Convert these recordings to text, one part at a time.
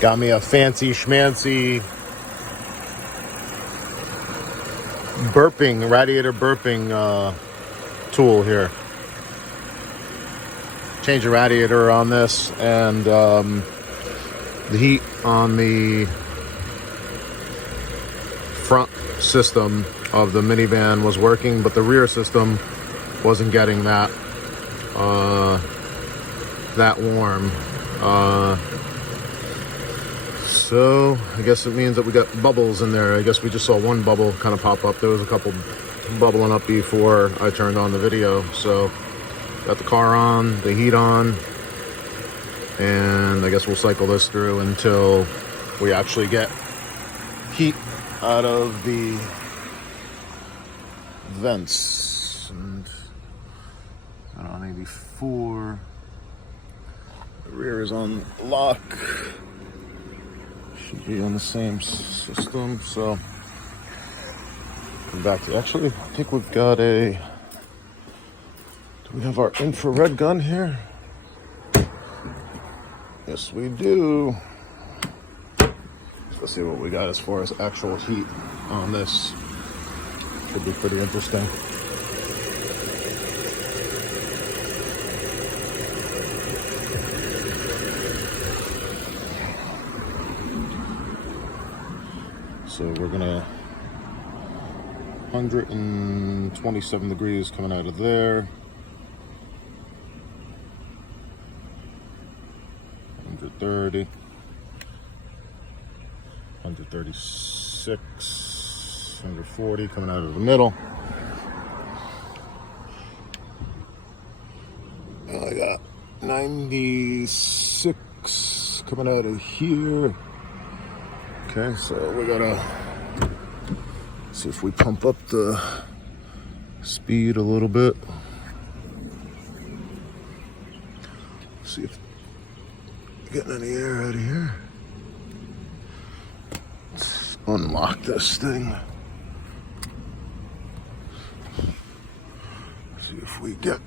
Got me a fancy schmancy radiator burping tool here. Change the radiator on this, and the heat on the front system of the minivan was working, but the rear system wasn't getting that warm. So I guess it means that we got bubbles in there. I guess we just saw one bubble kind of pop up. There was a couple bubbling up before I turned on the video. So got the car on, the heat on, and I guess we'll cycle this through until we actually get heat out of the vents. And on 84, the rear is on lock. Should be on the same system. So come back to, actually, I think we've got do we have our infrared gun here? Yes, we do. Let's see what we got as far as actual heat on this. Should be pretty interesting. So we're gonna 127 degrees coming out of there. 130. 136, 140 coming out of the middle. And I got 96 coming out of here. Okay, so we gotta see if we pump up the speed a little bit. See if we're getting any air out of here. Let's unlock this thing. See if we get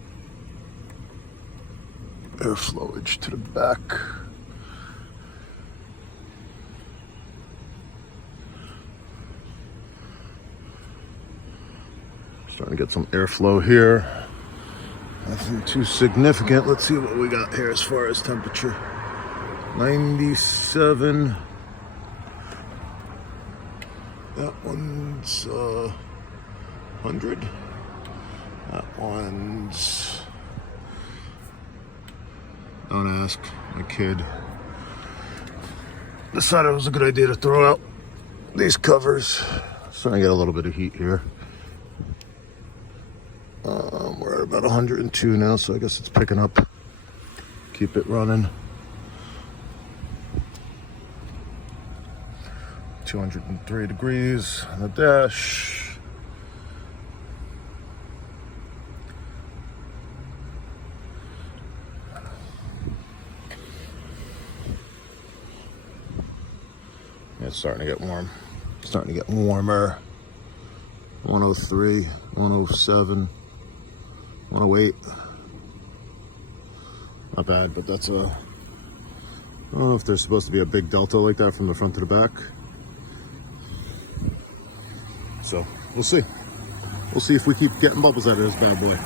air flowage to the back. Starting to get some airflow here. Nothing too significant. Let's see what we got here as far as temperature. 97. That one's 100. That one's, don't ask, my kid decided it was a good idea to throw out these covers. Starting to get a little bit of heat here. We're at about 102 now, so I guess it's picking up. Keep it running. 203 degrees on the dash. It's starting to get warm. Starting to get warmer. 103, 107, 108. Not bad, but that's I don't know if there's supposed to be a big delta like that from the front to the back. So we'll see. We'll see if we keep getting bubbles out of this bad boy.